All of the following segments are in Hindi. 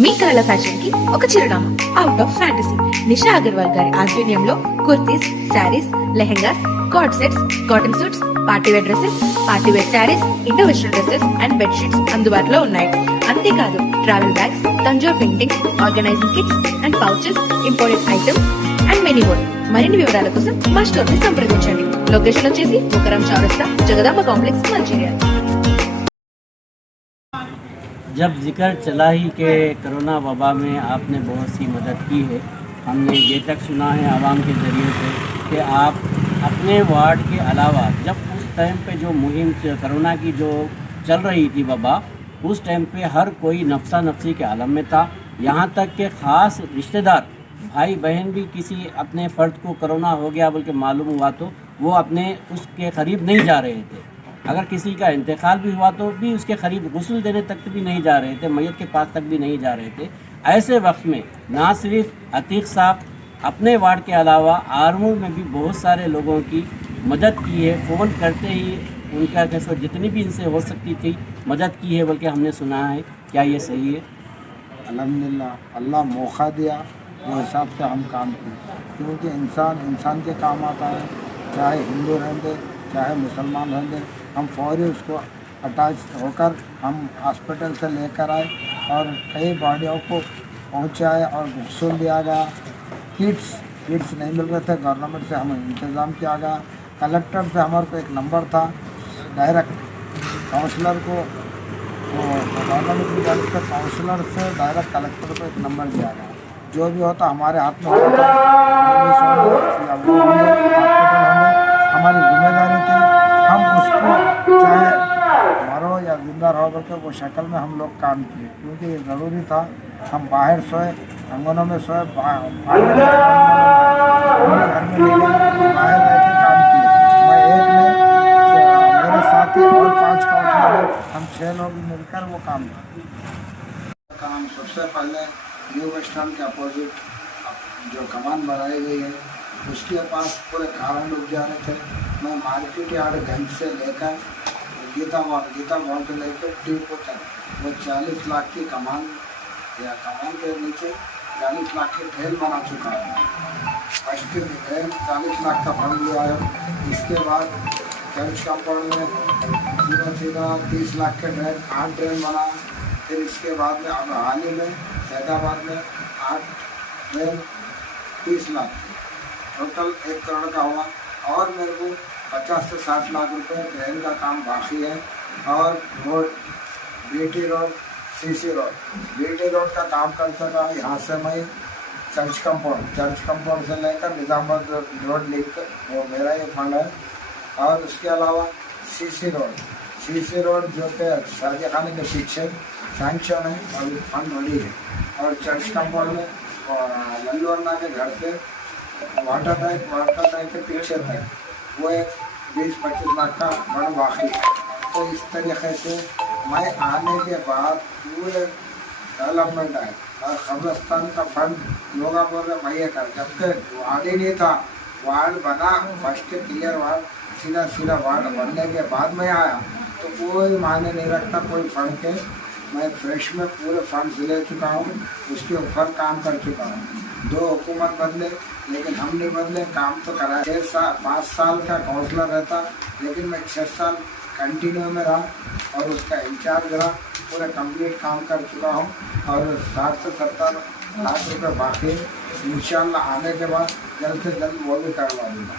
మీ కళల ఫ్యాషన్ కి ఒక చిరునామా out of fantasy. Nisha Agarwal గారి ఆధ్వర్యంలో kurtis, saris, lehengas, co-ord sets, cotton suits, partywear dresses, partywear saris, Indo western dresses and bedsheets అందుబాటులో ఉన్నాయి. అంతేకాదు travel bags, Tanjore paintings, organizing kits and pouches, imported items and many more. మరిన్ని వివరాల కోసం మా స్టోర్ ని సంప్రదించండి. లొకేషన్ వచ్చేసి ముకరం చౌరస్తా, జగదాంబ కాంప్లెక్స్, మంచిర్యాల. जब जिक्र चला ही कि कोरोना वबा में आपने बहुत सी मदद की है, हमने ये तक सुना है आवाम के ज़रिए से कि आप अपने वार्ड के अलावा जब उस टाइम पे जो मुहिम कोरोना की जो चल रही थी वबा, उस टाइम पे हर कोई नफसा नफसी के आलम में था। यहाँ तक के ख़ास रिश्तेदार भाई बहन भी किसी अपने फ़र्द को कोरोना हो गया बोल के मालूम हुआ तो वो अपने उसके करीब नहीं जा रहे थे। अगर किसी का इंतकाल भी हुआ तो भी उसके करीब गुस्ल देने तक भी नहीं जा रहे थे, मैयत के पास तक भी नहीं जा रहे थे। ऐसे वक्त में ना सिर्फ अतीक साहब अपने वार्ड के अलावा आरमूर में भी बहुत सारे लोगों की मदद की है। फ़ोन करते ही उनका कैसे जितनी भी इनसे हो सकती थी मदद की है बल्कि हमने सुना है। क्या ये सही है? अल्हम्दुलिल्लाह, अल्लाह मौका दिया वो हिसाब से हम काम किए, क्योंकि इंसान के काम आता है, चाहे हिंदू रहेंगे चाहे मुसलमान रहेंगे। हम फौरी उसको अटैच होकर हम हॉस्पिटल से लेकर आए और कई बॉडियों को पहुंचाए और गुस्ल दिया गया। किट्स नहीं मिल रहे थे, गवर्नमेंट से हमें इंतज़ाम किया गया। कलेक्टर से हमारे को एक नंबर था, डायरेक्ट काउंसलर को गवर्नमेंट की तरफ से काउंसलर से डायरेक्ट कलेक्टर को एक नंबर दिया गया। जो भी होता हमारे हाथ में होता, हॉस्पिटल होंगे, हमारी जिम्मेदारी थी। हम उसको चाहे मरो या जिंदा रहो करके वो शक्ल में हम लोग काम किए, क्योंकि ये ज़रूरी था। हम बाहर सोए, आंगनों में सोए, घर में नहीं गए, बाहर रह के काम किए। मैं एक ने, मेरे साथी और 5 काउंसलर, हम 6 लोग मिलकर वो काम किए। सबसे पहले न्यू बस स्टैंड के अपोजिट जो कमान बनाई गई है उसके पास पूरे कारण लोग जा रहे थे। मैं मार्केट यार्ड गंज से लेकर गीता मॉल से लेकर टीपू तक वो 40 लाख की कमान के नीचे 40 लाख की ढेल बना चुका है। फर्स्ट ढेल 40 लाख का फंड लिया है। इसके बाद चर्च कंपाउंड में सीधा 30 लाख के ढेल 8 ढेल बना। फिर इसके बाद में अब हाल ही में सैदाबाद में 8 ढेल 30 लाख, टोटल 1 करोड़ का हुआ। और मेरे को 50 से 60 लाख रुपए ड्रेन का काम बाकी है। और road BT road, CC road, BT road का काम कर सका। यहाँ से मैं चर्च कंपाउंड से लेकर निजामाबाद रोड लेकर वो मेरा ये फंड है। और उसके अलावा सीसी रोड जो कि शादी खाने के पीछे सैंक्शन है और फंड बड़ी है। और चर्च कंपाउंड में लल्लू अन्ना के घर से वाटर टैंक के पीछे तक वो एक 20-25 लाख का फंड बाकी है। तो इस तरीके से मैं आने के बाद पूरे डेवलपमेंट है। और कब्रस्तान का फंड लोग बोल रहे मैं ये कर, जबकि वार्ड ही नहीं था। वार्ड बना, फर्स्ट क्लियर वार्ड, सीधा वार्ड बनने के बाद मैं आया तो कोई मायने नहीं रखता कोई फंड के। मैं फ्रेश में पूरे फंड्स ले चुका हूँ, उसके ऊपर काम कर चुका हूँ। 2 हुकूमत बदले लेकिन हम नहीं बदले, काम तो कराया। 5 साल का काउंसलर रहता, लेकिन मैं 6 साल कंटिन्यू में रहा और उसका इंचार्ज रहा। पूरे कंप्लीट काम कर चुका हूँ और 60 से 70 लाख रुपये बाकी इंशाल्लाह आने के बाद जल्द से जल्द वो भी करवा दूँगा।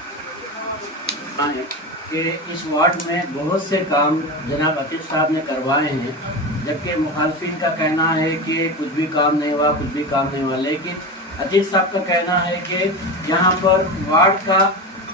कि इस वार्ड में बहुत से काम जनाब अतीक साहब ने करवाए हैं, जबकि मुखालफिन का कहना है कि कुछ भी काम नहीं हुआ। लेकिन अतीक साहब का कहना है कि यहाँ पर वार्ड का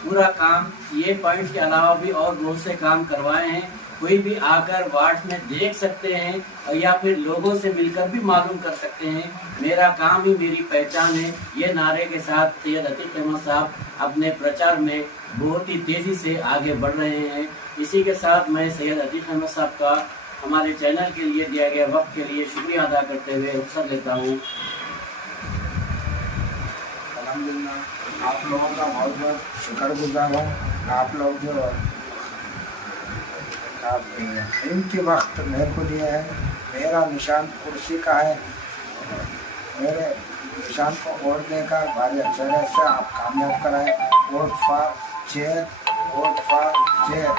पूरा काम ये पॉइंट के अलावा भी और बहुत से काम करवाए हैं। कोई भी आकर वार्ड में देख सकते हैं और या फिर लोगों से मिलकर भी मालूम कर सकते हैं। मेरा काम ही मेरी पहचान है, ये नारे के साथ सैयद अतीक अहमद साहब अपने प्रचार में बहुत ही तेज़ी से आगे बढ़ रहे हैं। इसी के साथ मैं सैयद अतीक अहमद साहब का हमारे चैनल के लिए दिया गया वक्त के लिए शुक्रिया अदा करते हुए रुखसत लेता हूँ। अल्हम्दुलिल्लाह, आप लोगों का बहुत बहुत शुक्रगुजार हूँ। आप लोग जो आप कीमती वक्त मेरे को दिया है। मेरा निशान कुर्सी का है मेरे निशान को वोट देकर भारी अक्षर से आप कामयाब कराए। Vote for chair, vote for chair,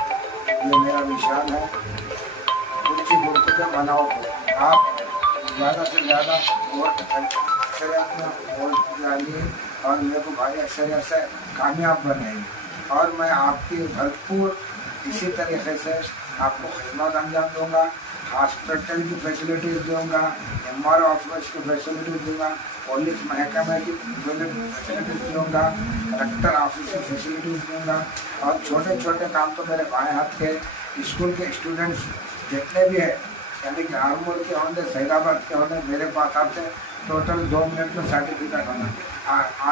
ये मेरा निशान है। कुर्सी गुर्द के बनाओ को आप ज़्यादा से ज़्यादा वोट अक्सरियत में वोट डालिए और मेरे को भारी अक्सरियत से कामयाब बनाइए। और मैं आपकी भरपूर इसी तरीके से आपको खिदमत अंजाम दूंगा। हॉस्पिटल की फैसिलिटीज़ दूंगा, MR ऑफिस की फैसिलिटीज़ दूंगा, पुलिस महकमे की फैसिलिटीज़ दूंगा, कलेक्टर ऑफिस की फैसिलिटीज़ दूंगा। और छोटे छोटे काम तो मेरे बाएं हाथ के स्कूल के स्टूडेंट्स जितने भी हैं, यानी कि आरमोर के होंगे, सैदाबाद के होंगे, मेरे पास आते टोटल 2 मिनट में सर्टिफिकेट होना।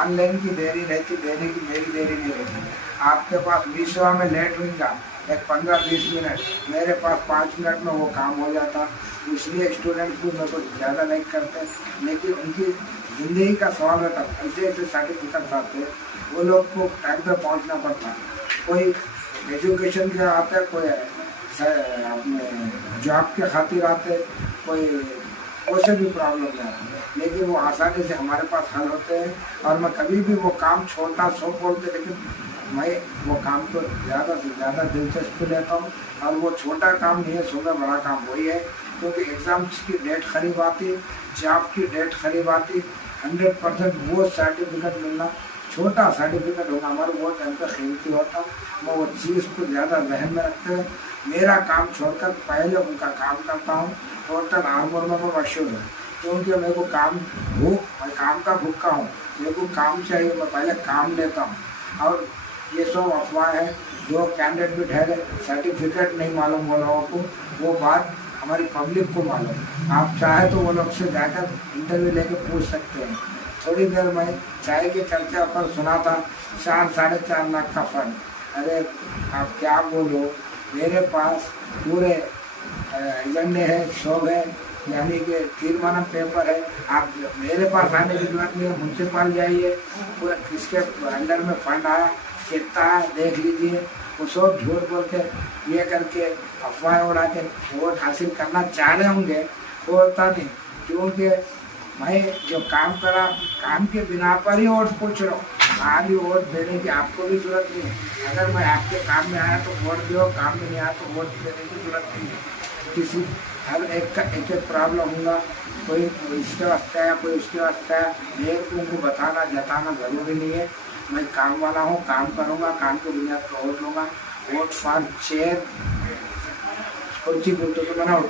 ऑनलाइन की देरी रहती, देने की मेरी देरी नहीं रहती। आपके पास 20 में लेट होगा, एक 15-20 मिनट, मेरे पास 5 मिनट में वो काम हो जाता। इसलिए स्टूडेंट को मेरे को ज़्यादा नहीं करते, लेकिन उनकी ज़िंदगी का सवाल रहता, ऐसे ऐसे सर्टिफिकेट आते, वो लोग को टाइम पे पहुंचना पड़ता। कोई एजुकेशन के आते, कोई अपने जॉब के खातिर आते, कोई उससे भी प्रॉब्लम नहीं आती, लेकिन वो आसानी से हमारे पास हल होते हैं। और मैं कभी भी वो काम छोटा सो बोलते, लेकिन मैं वो काम तो ज़्यादा से ज़्यादा दिलचस्पी लेता हूँ। और वो छोटा काम नहीं है, सोचा बड़ा काम वही है, क्योंकि एग्ज़ाम्स की डेट करीब आती, जॉब की डेट करीब आती, 100% वो सर्टिफिकेट मिलना, छोटा सर्टिफिकेट होगा हमारा वो टाइम पर कीमती होता। मैं वो चीज़ को ज़्यादा जहन में रखते हुए मेरा काम छोड़कर पहले उनका काम करता हूँ। टोटल आरमोर में मैं मशहूर हूँ, क्योंकि मेरे को मैं काम का भूखा हूँ, मेरे को काम चाहिए, मैं पहले काम लेता हूँ। और ये सब अफवाह है, जो कैंडिडेट भी ठहरे सर्टिफिकेट नहीं मालूम वो लोगों को, वो बात हमारी पब्लिक को मालूम। आप चाहे तो वो लोग से जाकर इंटरव्यू लेके पूछ सकते हैं। थोड़ी देर में चाय की चर्चा पर सुना था 4-4.5 लाख का फंड। अरे आप क्या बोलो, मेरे पास पूरे एजेंडे है, शोभ है, यानी कि तीर्मानम पेपर है। आप मेरे पास आने की जरूरत नहीं है, म्यूनसिपल जाइए, पूरा किसके अंडर में फंड आया, कितना है देख लीजिए। वो सब झूठ बोल के ये करके अफवाह उड़ा के वोट हासिल करना चाह रहे होंगे, वो होता नहीं। क्योंकि मैं जो काम करा, काम के बिना पर ही वोट पूछ रहा हूँ, खाली वोट देने की आपको भी जरूरत नहीं है। अगर मैं आपके काम में आया तो वोट दो, काम में नहीं आया तो वोट देने की जरूरत नहीं है। किसी हर एक का एक प्रॉब्लम होगा, कोई इसके वास्ते है, कोई उसके वास्ते है, ये उनको बताना जताना ज़रूरी नहीं है। मैं काम वाला हूँ, काम करूँगा, काम की बुनियाद पर वोट लूँगा। वोट फॉर चेयर, कुर्सी बोलते तो बनाओ।